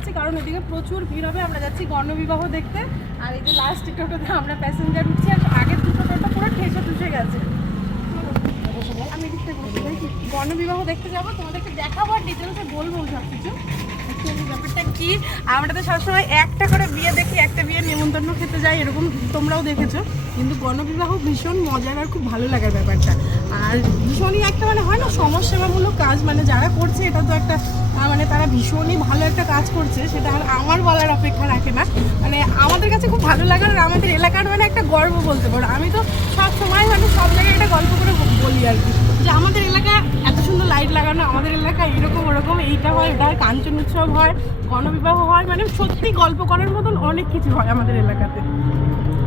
যাচ্ছি, কারণ এদিকে প্রচুর ভিড় হবে, আমরা যাচ্ছি গণবিবাহ দেখতে। আর এই যে লাস্ট টোটোতে আমরা প্যাসেঞ্জার উঠছি, আর আগের দুটো টোটো পুরো ঠেসে ঠুসে গেছে। আমি এদিকটা যাই গণবিবাহ দেখতে যাব, তোমাদেরকে দেখাবো আর ডিটেলসে বলব সব কিছু ব্যাপারটা কি? আমরা তো সবসময় একটা করে বিয়ে দেখি, একটা বিয়ে নেমন্তন্ন খেতে যাই, এরকম তোমরাও দেখেছ। কিন্তু গণবিবাহ ভীষণ মজার আর খুব ভালো লাগার ব্যাপারটা। আর ভীষণই একটা মানে হয় না সমাজসেবামূলক কাজ মানে যারা করছে এটা তো একটা মানে তারা ভীষণই ভালো একটা কাজ করছে, সেটা আর আমার বলার অপেক্ষা রাখে না। মানে আমাদের কাছে খুব ভালো লাগার আর আমাদের এলাকার মানে একটা গর্ব বলতে পারো। আমি তো সব সময় মানে সব জায়গায় একটা গল্প করে বলি আর কি। যে আমাদের এলাকা এত সুন্দর লাইট লাগানো, আমাদের এলাকায় এরকম ওরকম, এইটা হয়, ওটা হয়, কাঞ্চন উৎসব হয়, গণবিবাহ হয় মানে সত্যি গল্প করার মতন অনেক কিছু হয় আমাদের এলাকাতে।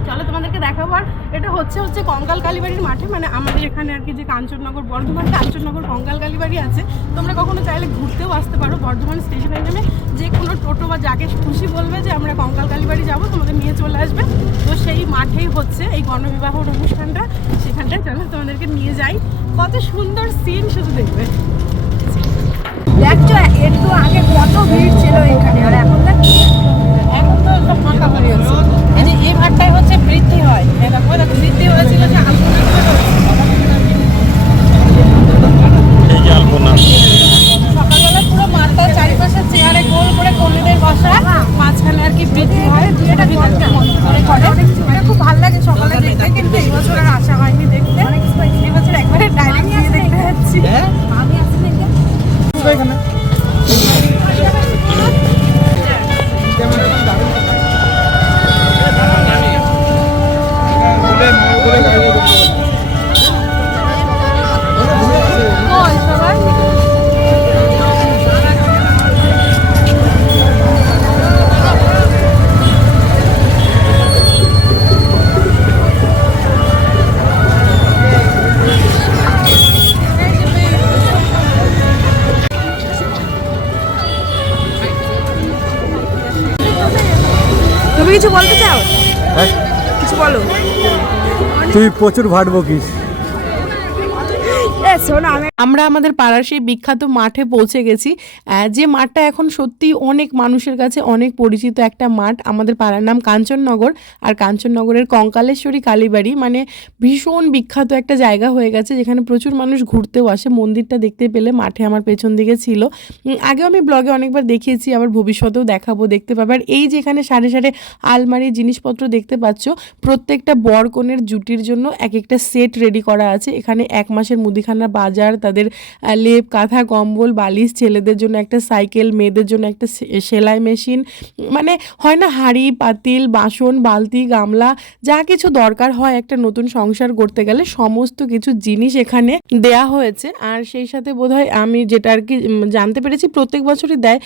চলো তোমাদেরকে দেখাবো, আর এটা হচ্ছে হচ্ছে কঙ্কাল কালীবাড়ির মাঠে মানে আমাদের এখানে আর কি যে কাঞ্চননগর, বর্ধমান কাঞ্চননগর কঙ্কাল কালীবাড়ি আছে। তোমরা কখনো চাইলে ঘুরতেও আসতে পারো, বর্ধমান স্টেশনে নেমে যে কোনো টোটো বা যাকে খুশি বলবে যে আমরা কঙ্কাল কালীবাড়ি যাব, তোমাদের নিয়ে চলে আসবে। তো সেই মাঠেই হচ্ছে এই গণবিবাহর অনুষ্ঠানটা। সেখানটায় চলো তোমাদেরকে নিয়ে যাই। কত সুন্দর সিন শুধু দেখবে। দেখছ একটু আগে কত ভিড় ছিল এখানে, আর এখন দেখ এখন তো সব ফাঁকা হয়ে গেছে বৃদ্ধি হয়। বৃদ্ধি হয়েছিল যে আলপনা আলপনা। তুই প্রচুর ভাট বকিস আমি আমরা আমাদের পাড়ার সেই বিখ্যাত মাঠে পৌঁছে গেছি। যে মাঠটা এখন সত্যি অনেক মানুষের কাছে অনেক পরিচিত একটা মাঠ। আমাদের পাড়ার নাম কাঞ্চননগর আর কাঞ্চননগরের কঙ্কালেশ্বরী কালীবাড়ি। মানে ভীষণ বিখ্যাত একটা জায়গা হয়ে গেছে যেখানে প্রচুর মানুষ ঘুরতেও আসে। মন্দিরটা দেখতে পেলে মাঠে আমার পেছন দিকে ছিল। আগেও আমি ব্লগে অনেকবার দেখিয়েছি, আবার ভবিষ্যতেও দেখাবো, দেখতে পাবে। আর এই যে এখানে সাড়ে সাড়ে আলমারি জিনিসপত্র দেখতে পাচ্ছ, প্রত্যেকটা বর কনের জুটির জন্য এক একটা সেট রেডি করা আছে। এখানে এক মাসের মুদিখানা বাজার আহ, লেপ কাঁথা কম্বল বালিশ ছেলেদের জন্য একটা সাইকেল মেয়েদের জন্য একটা সেলাই মেশিন মানে হয় না হাঁড়ি পাতিল বাসন বালতি গামলা যা কিছু দরকার হয় একটা নতুন সংসার করতে গেলে সমস্ত কিছু জিনিস এখানে দেয়া হয়েছে। আর সেই সাথে বোধহয় আমি যেটা আর কি জানতে পেরেছি প্রত্যেক বছরই দেয়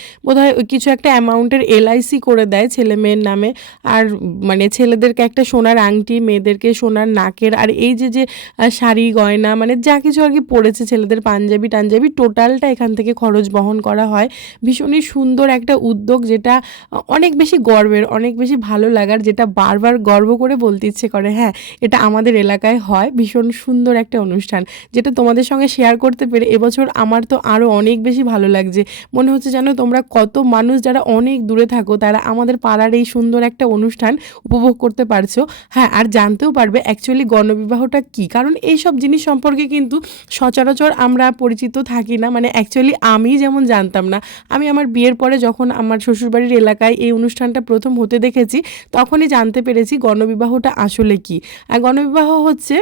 ওই কিছু একটা অ্যামাউন্টের এলআইসি করে দেয় ছেলে মেয়ের নামে। আর মানে ছেলেদেরকে একটা সোনার আংটি মেয়েদেরকে সোনার নাকের আর এই যে যে শাড়ি গয়না মানে যা কিছু আর কি পড়েছে ছেলেদের পাঞ্জাবি টাঞ্জাবি টোটালটা এখান থেকে খরচ বহন করা হয়। ভীষণই সুন্দর একটা উদ্যোগ যেটা অনেক বেশি গর্বের, অনেক বেশি ভালো লাগার, যেটা বারবার গর্ব করে বলতে ইচ্ছে করে হ্যাঁ এটা আমাদের এলাকায় হয়। ভীষণ সুন্দর একটা অনুষ্ঠান যেটা তোমাদের সঙ্গে শেয়ার করতে পেরে এবছর আমার তো আরও অনেক বেশি ভালো লাগছে। মনে হচ্ছে যেন তোমরা কত মানুষ যারা অনেক দূরে থাকো, তারা আমাদের পাড়ার এই সুন্দর একটা অনুষ্ঠান উপভোগ করতে পারছ। হ্যাঁ আর জানতেও পারবে অ্যাকচুয়ালি গণবিবাহটা কী? কারণ এই সব জিনিস সম্পর্কে কিন্তু সচরাচর আমরা পরিচিত থাকি না মানে অ্যাকচুয়ালি আমি যেমন জানতাম না, আমি আমার বিয়ের পরে যখন আমার শ্বশুরবাড়ির এলাকায় এই অনুষ্ঠানটা প্রথম হতে দেখেছি, তখনই জানতে পেরেছি গণবিবাহটা আসলে কী। আর গণবিবাহ হচ্ছে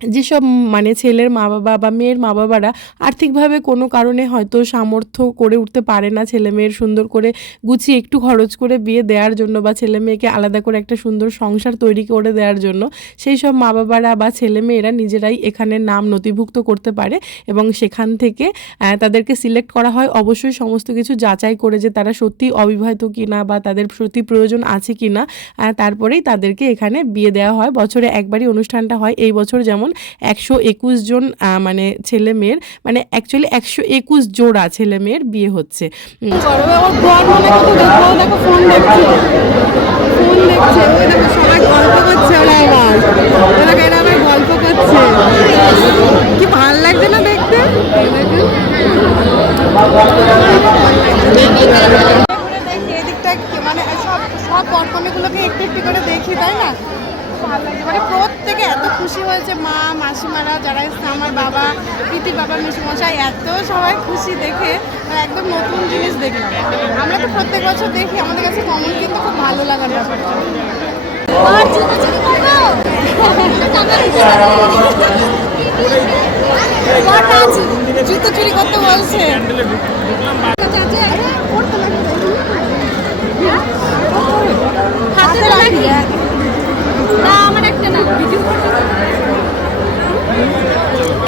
যেসব মানে ছেলের মা বাবা বা মেয়ের মা বাবারা আর্থিকভাবে কোনো কারণে হয়তো সামর্থ্য করে উঠতে পারে না ছেলে মেয়ের সুন্দর করে গুছিয়ে একটু খরচ করে বিয়ে দেওয়ার জন্য বা ছেলে মেয়েকে আলাদা করে একটা সুন্দর সংসার তৈরি করে দেওয়ার জন্য সেই সব মা বাবারা বা ছেলে মেয়েরা নিজেরাই এখানে নাম নথিভুক্ত করতে পারে এবং সেখান থেকে তাদেরকে সিলেক্ট করা হয়। অবশ্যই সমস্ত কিছু যাচাই করে যে তারা সত্যি অবিবাহিত কিনা বা তাদের সত্যি প্রয়োজন আছে কিনা তারপরেই তাদেরকে এখানে বিয়ে দেওয়া হয়। বছরে একবারই অনুষ্ঠানটা হয়। এই বছর যেমন জন, একশো একুশ জন মানে ছেলে মেয়ের মানে অ্যাকচুয়ালি একশো একুশ জোড়া ছেলে মেয়ের বিয়ে হচ্ছে। মনে মানে সব সব বরকনেগুলোকে একটু একটু করে দেখি, তাই না? মানে প্রত্যেকে এত খুশি হয়েছে মা মাসিমারা যারা এসছে আমার বাবা পিটি বাবা মিশমশাই এত সবাই খুশি দেখে মানে একদম নতুন জিনিস দেখলাম আমরা তো প্রত্যেক বছর দেখি আমাদের কাছে কমন কিন্তু খুব ভালো লাগার ব্যাপারটা জুতো চুরি করতে বলছে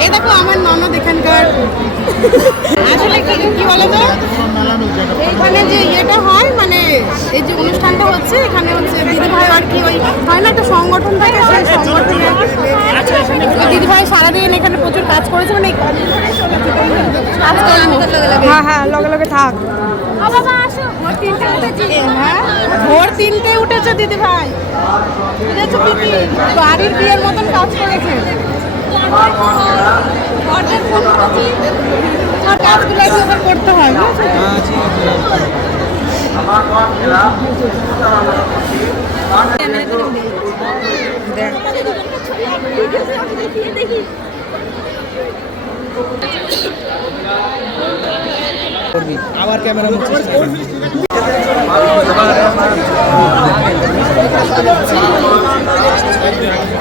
এ দেখো, আমার ননদ এখানকার। আসলে কি বলো তো এখানে যে ইয়েটা হয় মানে এই যে অনুষ্ঠানটা হচ্ছে, এখানে হচ্ছে দিদি ভাই আর কি ওই হয় না একটা সংগঠন থাকে, সেই সংগঠনে ওই দিদি ভাই সারাদিন এখানে প্রচুর কাজ করেছে মানে হ্যাঁ হ্যাঁ লগে লগে থাক। ভোর তিনটে উঠেছে। দিদি ভাই। বুঝেছ দিদি বাড়ির বিয়ের মতন কাজ করেছে। কাজগুলো করতে হয় আবার ক্যামেরা।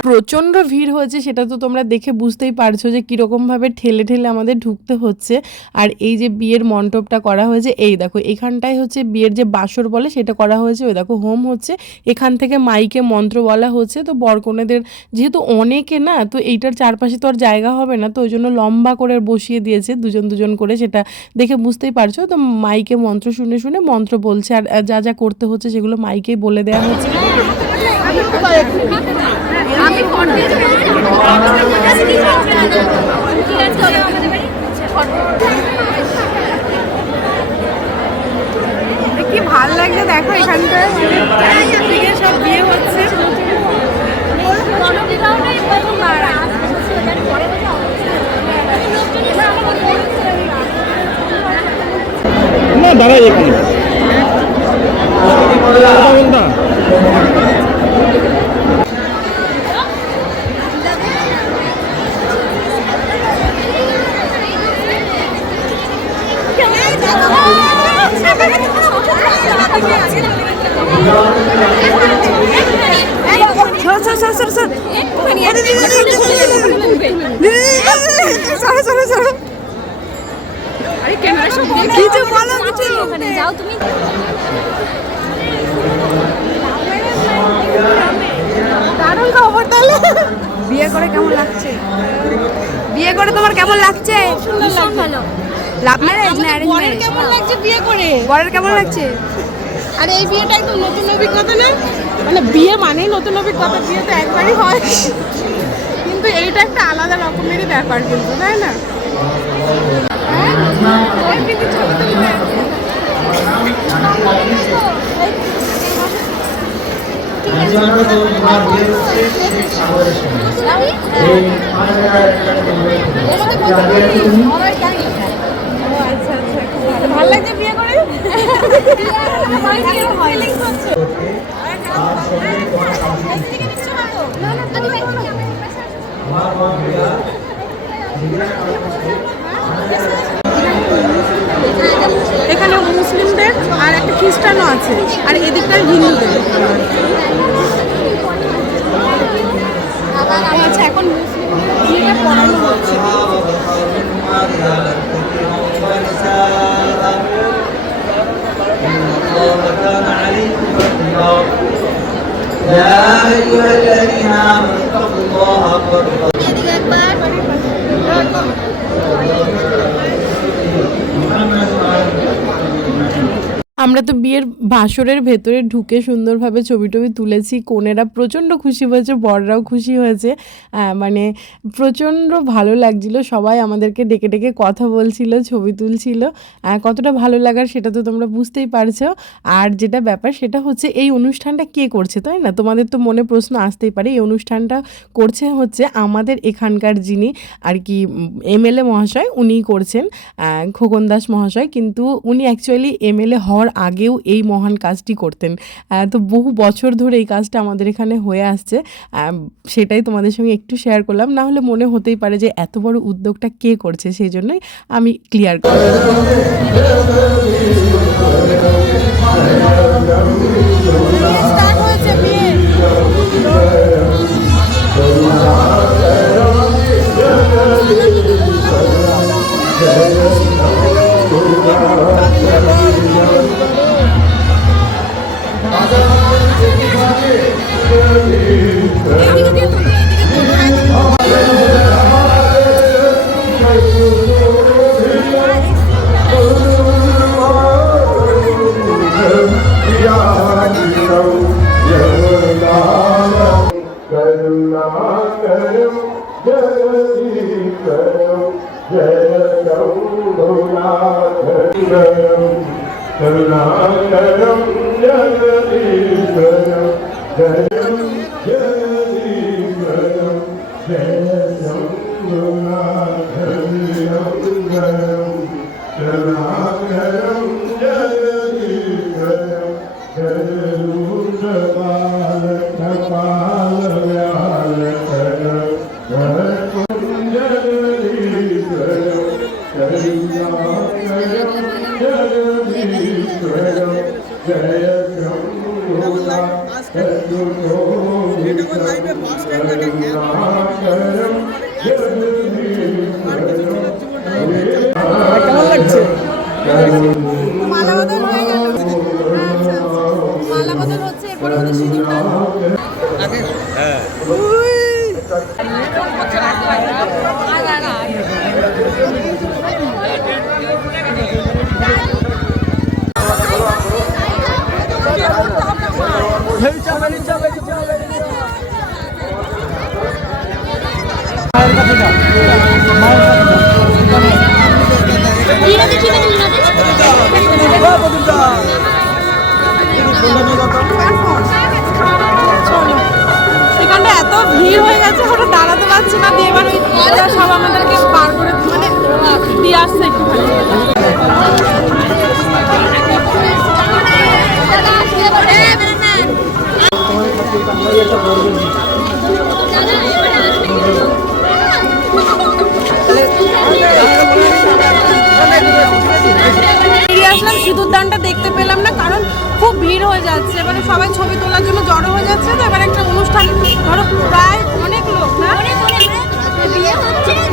প্রচণ্ড ভিড় হয়েছে, সেটা তো তোমরা দেখে বুঝতেই পারছ যে কীরকমভাবে ঠেলে ঠেলে আমাদের ঢুকতে হচ্ছে। আর এই যে বিয়ের মণ্ডপটা করা হয়েছে, এই দেখো, এখানটায় হচ্ছে বিয়ের যে বাসর বলে সেটা করা হয়েছে, ওই দেখো, হোম হচ্ছে। এখান থেকে মাইকে মন্ত্র বলা হচ্ছে, তো বরকনেদের যেহেতু অনেকে না, তো এইটার চারপাশে তো আর জায়গা হবে না, তো ওই জন্য লম্বা করে বসিয়ে দিয়েছে দুজন দুজন করে, সেটা দেখে বুঝতেই পারছ। তো মাইকে মন্ত্র শুনে শুনে মন্ত্র বলছে, আর যা যা করতে হচ্ছে সেগুলো মাইকেই বলে দেওয়া হচ্ছে। আমি ফোন কি ভালো লাগছে দেখো এখানটায় সব বিয়ে হচ্ছে না দাঁড়াই এখানে বল কিছু যাও তুমি দারুণ খবর তাহলে বিয়ে করে কেমন লাগছে? বিয়ে করে তোমার কেমন লাগছে? লাভ ম্যারেজ না অ্যারেঞ্জ ম্যারেজ কেমন লাগছে বিয়ে করে বরের কেমন লাগছে? আর এই বিয়েটা একদম নতুন অভিজ্ঞতা না? মানে বিয়ে মানেই নতুন অভিজ্ঞতা, বিয়ে তো একবারই হয়। কিন্তু এইটা একটা আলাদা রকমেরই ব্যাপার কিন্তু, তাই না? আচ্ছা আচ্ছা এখানে মুসলিমদের আর একটা খ্রিস্টানও আছে আর এদিকটা হিন্দুদের। আচ্ছা এখন পড়ানো হচ্ছে। تساءلون إن الله كان عليكم رقيبا يا أيها الذين آمنوا الله أكبر محمد আমরা তো বিয়ের বাসরের ভেতরে ঢুকে সুন্দরভাবে ছবি টবি তুলেছি। কনেরা প্রচণ্ড খুশি হয়েছে, বররাও খুশি হয়েছে। মানে প্রচণ্ড ভালো লাগছিল। সবাই আমাদেরকে ডেকে ডেকে কথা বলছিল, ছবি তুলছিল। কতটা ভালো লাগার সেটা তো তোমরা বুঝতেই পারছ। আর যেটা ব্যাপার সেটা হচ্ছে এই অনুষ্ঠানটা কে করছে, তাই না? তোমাদের তো মনে প্রশ্ন আসতেই পারে, এই অনুষ্ঠানটা করছে হচ্ছে আমাদের এখানকার যিনি আর কি এমএলএ মহাশয়, উনিই করছেন। খোকন দাস মহাশয়। কিন্তু উনি অ্যাকচুয়ালি এমএলএ হওয়ার আগেও এই মহান কাজটি করতেন। তো বহু বছর ধরে এই কাজটা আমাদের এখানে হয়ে আসছে। সেটাই তোমাদের সঙ্গে একটু শেয়ার করলাম। না হলে মনে হতেই পারে যে এত বড় উদ্যোগটা কে করছে সেই জন্যই আমি ক্লিয়ার করি। لم يهدي فلا লীলাদের ভিড় হয়ে গেছে ওটা দাঁড়াতে পারছি না। দিয়ে এবার ওই সব আমাদেরকে বার করে মানে দিয়ে আসছে একটু বেরিয়ে আসলাম সিঁদুর দানটা দেখতে পেলাম। খুব ভিড় হয়ে যাচ্ছে। এবারে সবাই ছবি তোলার জন্য জড়ো হয়ে যাচ্ছে তো এবার একটা অনুষ্ঠান ধরো প্রায় অনেক লোক না?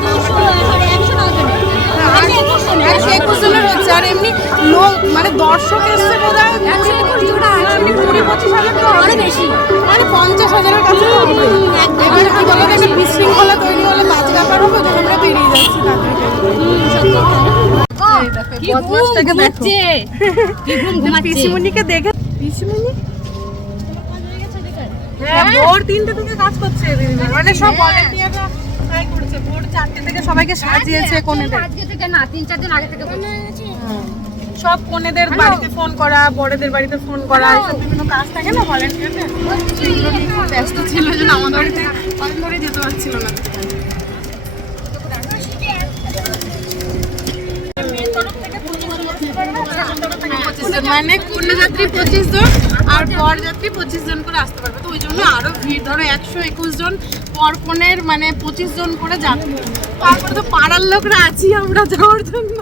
দুশো মানে একশো একুশ জনের। হচ্ছে আর এমনি লোক মানে দর্শক এসছে বোধ হয় একশো একুশ জোড়া এমনি কুড়ি পঁচিশ হাজার তো আরও বেশি। মানে পঞ্চাশ হাজারের কাছে তো কি বলতো একটা বিশৃঙ্খলা তৈরি হলে বাজে ব্যাপার হবে বেরিয়ে যাচ্ছি কি বদমাসটাকে দেখো। পিসিমণিকে দেখে পিসিমণি? হ্যাঁ ভোর তিনটে থেকে কাজ করছে মানে সব ভলেন্টিয়াররা ট্রাই করছে। ভোর চারটে থেকে সবাইকে সাজিয়েছে কোনেদের। আজকে থেকে না তিন চার দিন আগে থেকে সব কোনেদের বাড়িতে ফোন করা বড়দের বাড়িতে ফোন করা এসব বিভিন্ন কাজ থাকে না ভলেন্টিয়ারদের সেগুলো নিয়ে খুব ব্যস্ত ছিল জন্য আমাদের বাড়িতে অনেক যেতে পারছিল না। মানে কন্যাযাত্রী পঁচিশ জন আর বরযাত্রী পঁচিশ জন করে আসতে পারবে। তো ওই জন্য আরও ভিড়। ধরো একশো একুশ জন পরপনের মানে পঁচিশ জন করে যাবে। তারপরে তো পাড়ার লোকরা আছি আমরা যাওয়ার জন্য।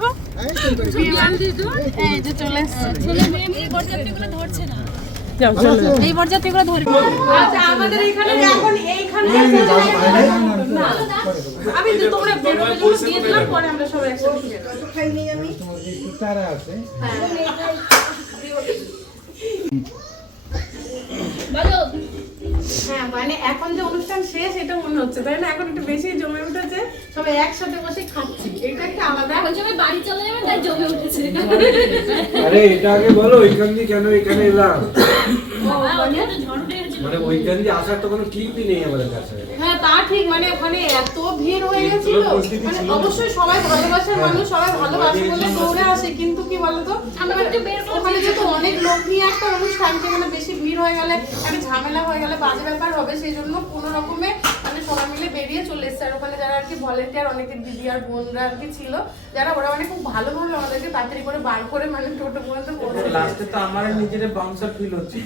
এই যে চলে এসছে। ধরছে চলো এই আচ্ছা আমাদের এখানে এখন এইখানে আমি তোমরা বেরোবে জন্য দিয়ে দিলাম পরে আমরা সবাই একসাথে খেয়ে নেব। বলো হ্যাঁ মানে এখন যে অনুষ্ঠান শেষ এটা মনে হচ্ছে তাই না? এখন একটু বেশি জমে উঠেছে সবাই একসাথে বসে খাচ্ছি। এটা একটা আলাদা এখন সবাই বাড়ি চলে যাবে তাই জমে উঠেছে। আরে এটা আগে বলো এখান দিয়ে কেন এখানে এলাম? ঝড় মানে ওইখান দিয়ে আসার তো কোনো ক্লিপই নেই আমাদের কাছে। হ্যাঁ তা ঠিক মানে ওখানে এত ভিড় হয়ে গেছিল। মানে অবশ্যই সবাই ভালোবাসার মানুষ সবাই ভালোবাসে বলে দৌড়ে আসে কিন্তু কি বলতো? আমরা একটু বের করে ওখানে যেহেতু অনেক লোক নিয়ে একটা অনুষ্ঠান সেখানে বেশি ভিড় হয়ে গেলে একটা ঝামেলা হয়ে গেলে বাজে ব্যাপার হবে সেই জন্য কোনো রকমে মানে সবাই মিলে বেরিয়ে চলে এসছে। আর ওখানে যারা আর কি ভলেন্টিয়ার অনেকে দিদি আর বোনরা আর কি ছিল যারা ওরা মানে খুব ভালোভাবে আমাদেরকে তাড়াতাড়ি করে বার করে মানে টোটো পর্যন্ত পৌঁছে লাস্টে তো আমার নিজের বাউন্সার ফিল হচ্ছিল।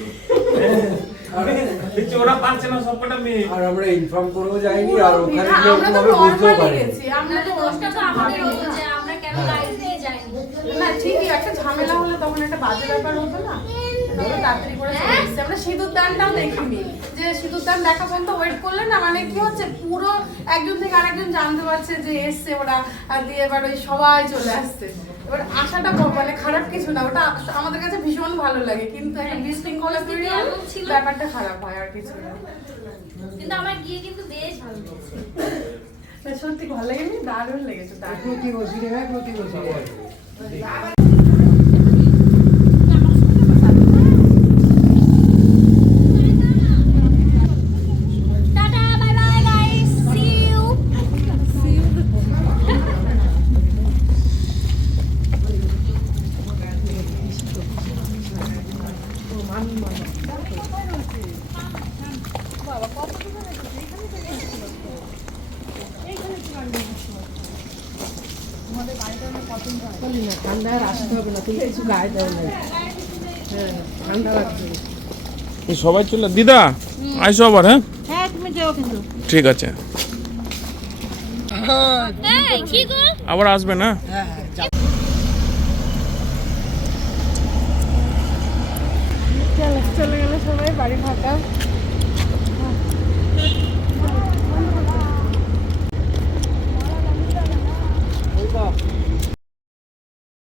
ওরা পারছে না সবকটা মেয়ে। আর আমরা ইনফর্ম করেও যাইনি আর ওখানে গিয়ে ওভাবে বুঝতেও পারিনি। আমরা তো দোষটা তো আমাদের ভাবিনি। যে আমরা কেন লাইট দিয়ে যাইনি? না ঠিকই একটা ঝামেলা হলে তখন একটা বাজে ব্যাপার হতো না। তাড়াতাড়ি করে চলে এসেছি। আমরা সিঁদুর দানটাও দেখিনি। যে সিঁদুর দান দেখা পর্যন্ত ওয়েট করলে না মানে কি হচ্ছে পুরো একজন থেকে আরেকজন জানতে পারছে যে এসছে ওরা আর দিয়ে এবার ওই সবাই চলে আসছে। এবার আশাটা মানে খারাপ কিছু না ওটা আমাদের কাছে ভীষণ ভালো লাগে কিন্তু একটা বিশৃঙ্খলা তৈরি ছিল। ব্যাপারটা খারাপ হয় আর কিছু না। কিন্তু আমার গিয়ে কিন্তু বেশ ভালো লেগেছে। সত্যি ভালো লাগেনি দারুণ লেগেছে দারুণ। টাটা ঠান্ডা আসতে হবে না তুমি কিছু গায়ে দাও না। হ্যাঁ ঠান্ডা লাগবে। সবাই চলে দিদা আইসো আবার হ্যাঁ? হ্যাঁ তুমি যাও কিন্তু। ঠিক আছে। গো? আবার আসবে না? চলে